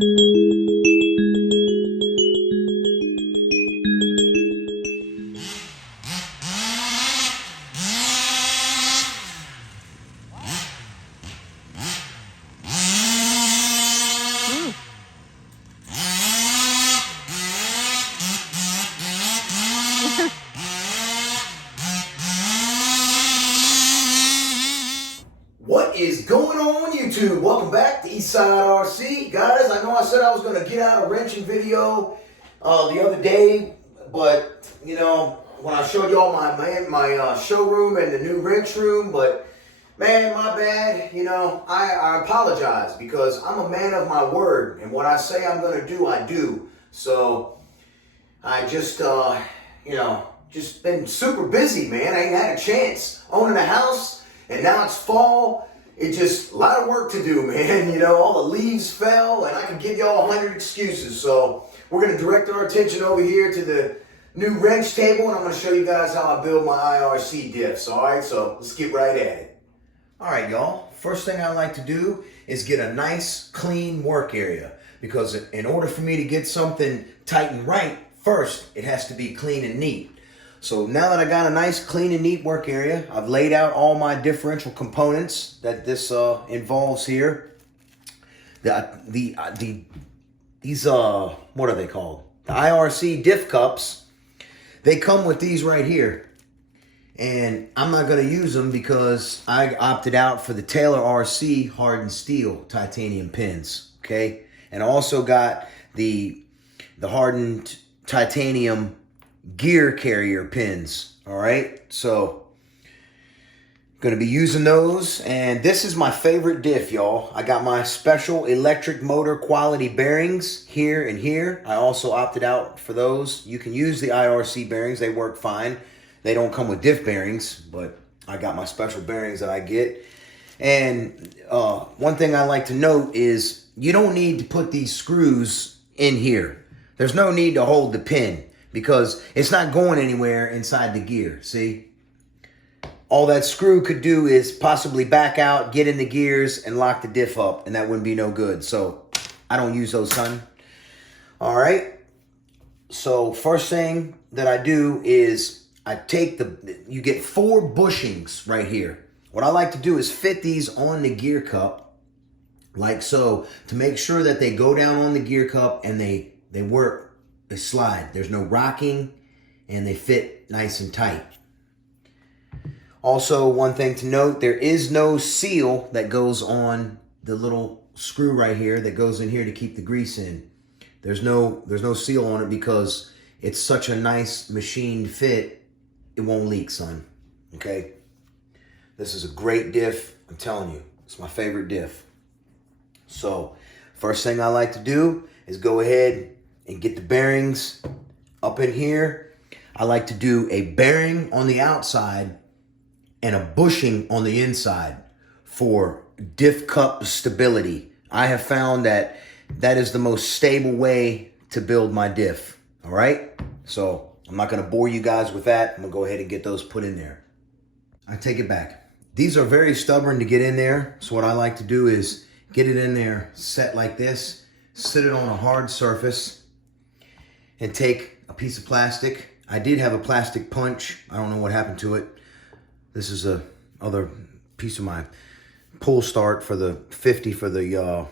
What is going on, YouTube? Welcome back to Eastside RC. Guys, I know I said I was going to get out a wrenching video the other day, but, you know, when I showed y'all my showroom and the new wrench room, but, man, my bad. You know, I apologize because I'm a man of my word, and what I say I'm going to do, I do. So, I just, you know, just been super busy, man. I ain't had a chance owning a house. And now it's fall. It's just a lot of work to do, man. You know, all the leaves fell, and I can give y'all 100 excuses. So we're going to direct our attention over here to the new wrench table, and I'm going to show you guys how I build my IRC diffs. All right, so let's get right at it. All right, y'all. First thing I like to do is get a nice, clean work area, because in order for me to get something tight and right, first it has to be clean and neat. So now that I got a nice, clean and neat work area, I've laid out all my differential components that this involves here. These what are they called? The IRC diff cups. They come with these right here, and I'm not going to use them because I opted out for the Taylor RC hardened steel titanium pins. Okay, and I also got the hardened titanium gear carrier pins. All right, so gonna be using those, and this is my favorite diff, y'all. I got my special electric motor quality bearings here and here. I also opted out for those. You can use the IRC bearings, they work fine. They don't come with diff bearings, but I got my special bearings that I get. And one thing I like to note is you don't need to put these screws in here. There's no need to hold the pin, because it's not going anywhere inside the gear, see? All that screw could do is possibly back out, get in the gears, and lock the diff up, and that wouldn't be no good. So I don't use those, son. All right. So first thing that I do is I take you get 4 bushings right here. What I like to do is fit these on the gear cup, like so, to make sure that they go down on the gear cup and they work. They slide. There's no rocking, and they fit nice and tight. Also, one thing to note, there is no seal that goes on the little screw right here that goes in here to keep the grease in. There's no seal on it because it's such a nice machined fit, it won't leak, son. Okay? This is a great diff. I'm telling you, it's my favorite diff. So, first thing I like to do is go ahead and get the bearings up in here. I like to do a bearing on the outside and a bushing on the inside for diff cup stability. I have found that is the most stable way to build my diff. All right? So I'm not going to bore you guys with that. I'm going to go ahead and get those put in there. I take it back. These are very stubborn to get in there. So what I like to do is get it in there set like this, sit it on a hard surface, and take a piece of plastic. I did have a plastic punch. I don't know what happened to it. This is a other piece of my pull start for the 50 for the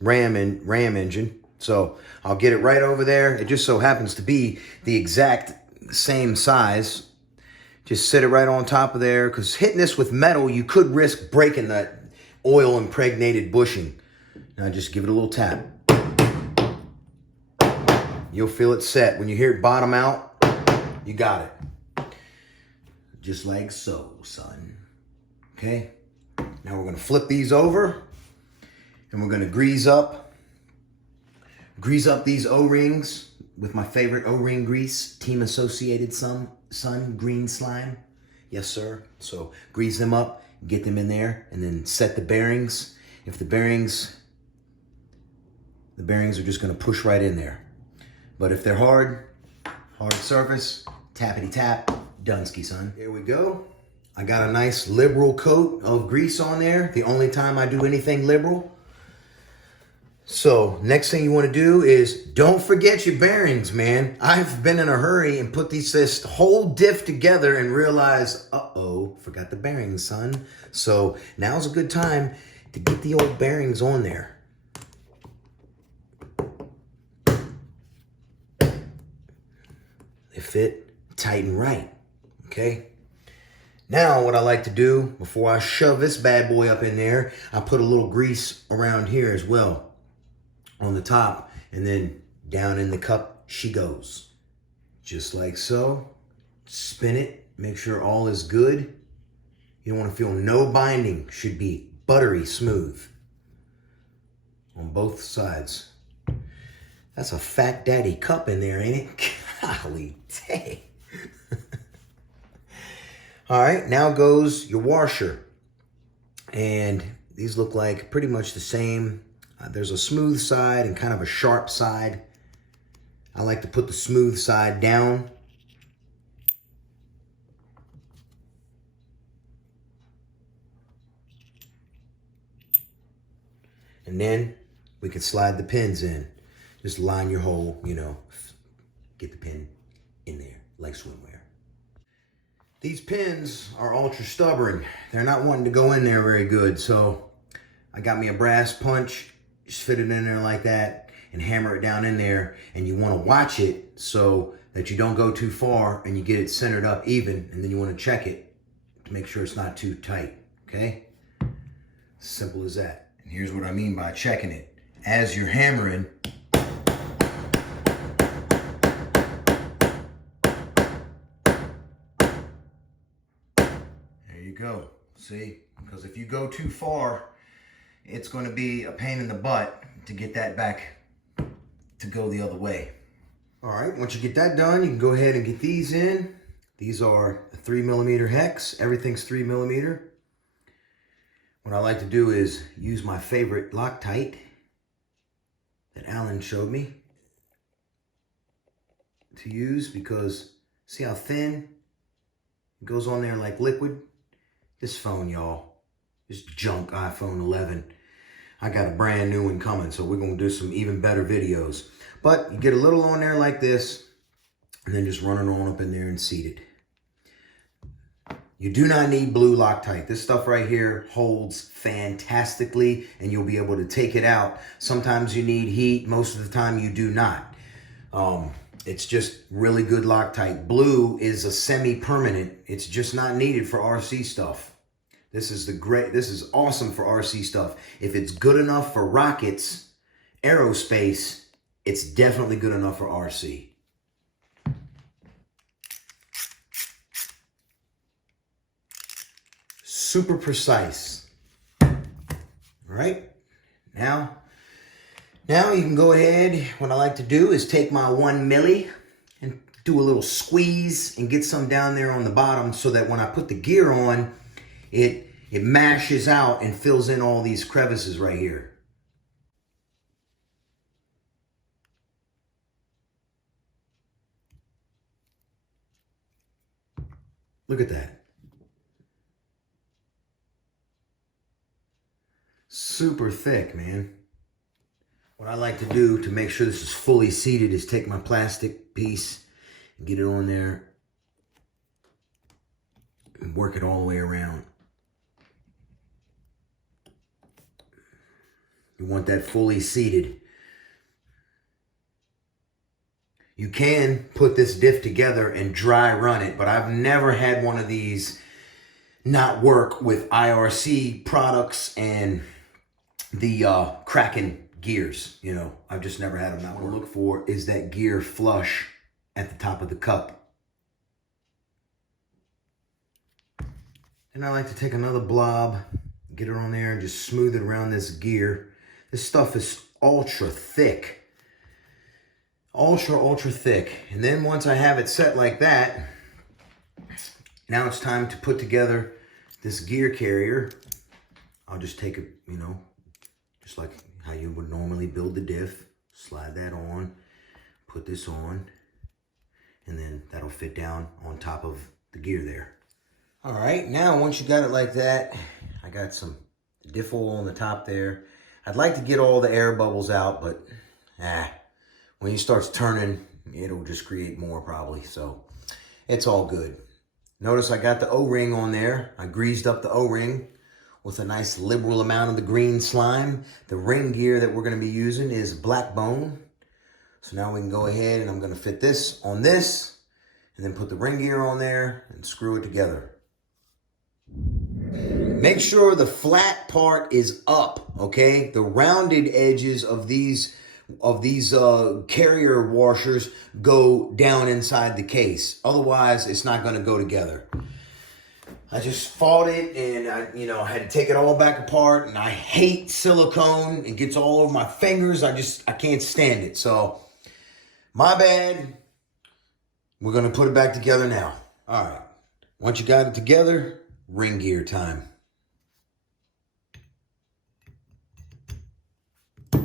Ram engine. So I'll get it right over there. It just so happens to be the exact same size. Just sit it right on top of there, because hitting this with metal, you could risk breaking that oil impregnated bushing. Now just give it a little tap. You'll feel it set. When you hear it bottom out, you got it. Just like so, son. Okay? Now we're going to flip these over, and we're going to grease up these O-rings with my favorite O-ring grease, Team Associated Sun Green Slime. Yes, sir. So grease them up, get them in there, and then set the bearings. If the bearings are just going to push right in there. But if they're hard surface, tappity tap, Dunsky, son. Here we go. I got a nice liberal coat of grease on there. The only time I do anything liberal. So next thing you want to do is don't forget your bearings, man. I've been in a hurry and put this whole diff together and realized, uh-oh, forgot the bearings, son. So now's a good time to get the old bearings on there. They fit tight and right, okay? Now what I like to do before I shove this bad boy up in there, I put a little grease around here as well on the top, and then down in the cup she goes. Just like so. Spin it, make sure all is good. You don't want to feel no binding. Should be buttery smooth on both sides. That's a fat daddy cup in there, ain't it? Golly dang. All right, now goes your washer. And these look like pretty much the same. There's a smooth side and kind of a sharp side. I like to put the smooth side down. And then we can slide the pins in. Just line your hole, you know, get the pin in there like swimwear. These pins are ultra stubborn. They're not wanting to go in there very good. So I got me a brass punch, just fit it in there like that and hammer it down in there. And you want to watch it so that you don't go too far and you get it centered up even. And then you want to check it to make sure it's not too tight, okay? Simple as that. And here's what I mean by checking it. As you're hammering, there you go. See? Because if you go too far, it's going to be a pain in the butt to get that back to go the other way. All right, once you get that done, you can go ahead and get these in. These are a 3mm hex. Everything's 3mm. What I like to do is use my favorite Loctite that Alan showed me to use, because see how thin it goes on there like liquid? This phone, y'all, this junk iPhone 11. I got a brand new one coming, so we're gonna do some even better videos. But you get a little on there like this, and then just run it on up in there and seat it. You do not need blue Loctite. This stuff right here holds fantastically, and you'll be able to take it out. Sometimes you need heat. Most of the time you do not. It's just really good Loctite. Blue is a semi-permanent. It's just not needed for RC stuff. This is awesome for RC stuff. If it's good enough for rockets, aerospace, it's definitely good enough for RC. Super precise. All right, now you can go ahead. What I like to do is take my 1 milli and do a little squeeze and get some down there on the bottom, so that when I put the gear on, it mashes out and fills in all these crevices right here. Look at that. Super thick, man. What I like to do to make sure this is fully seated is take my plastic piece and get it on there and work it all the way around. You want that fully seated. You can put this diff together and dry run it, but I've never had one of these not work with IRC products and the Kraken gears. You know, I've just never had them not work. What I look for is that gear flush at the top of the cup. And I like to take another blob, get it on there and just smooth it around this gear. This stuff is ultra thick. Ultra thick. And then once I have it set like that, now it's time to put together this gear carrier. I'll just take it, you know, just like how you would normally build the diff. Slide that on, put this on, and then that'll fit down on top of the gear there. All right, now once you got it like that, I got some diff oil on the top there. I'd like to get all the air bubbles out, but when he starts turning, it'll just create more probably. So it's all good. Notice I got the O-ring on there. I greased up the O-ring with a nice liberal amount of the green slime. The ring gear that we're going to be using is black bone. So now we can go ahead and I'm going to fit this on this and then put the ring gear on there and screw it together. Make sure the flat part is up, okay? The rounded edges of these carrier washers go down inside the case. Otherwise, it's not going to go together. I just fought it and I had to take it all back apart, and I hate silicone. It gets all over my fingers. I can't stand it. So, my bad. We're going to put it back together now. All right. Once you got it together, ring gear time. At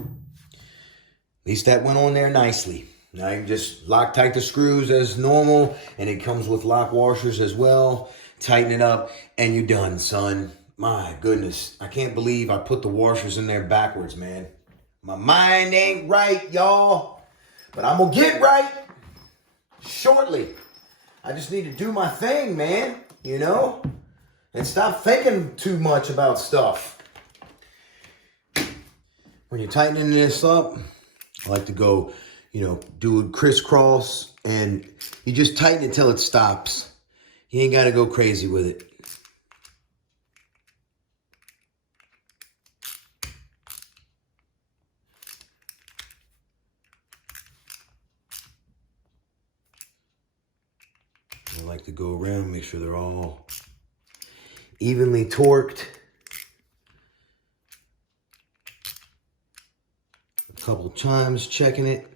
least that went on there nicely. Now you can just Loctite the screws as normal, and it comes with lock washers as well. Tighten it up, and you're done, son. My goodness. I can't believe I put the washers in there backwards, man. My mind ain't right, y'all. But I'm going to get right shortly. I just need to do my thing, man. And stop thinking too much about stuff. When you're tightening this up, I like to go, do a crisscross, and you just tighten it till it stops. You ain't got to go crazy with it. I like to go around, make sure they're all evenly torqued. A couple times checking it.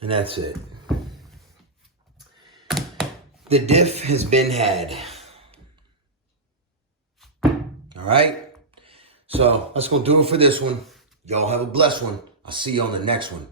And that's it. The diff has been had. All right? So, let's go do it for this one. Y'all have a blessed one. I'll see you on the next one.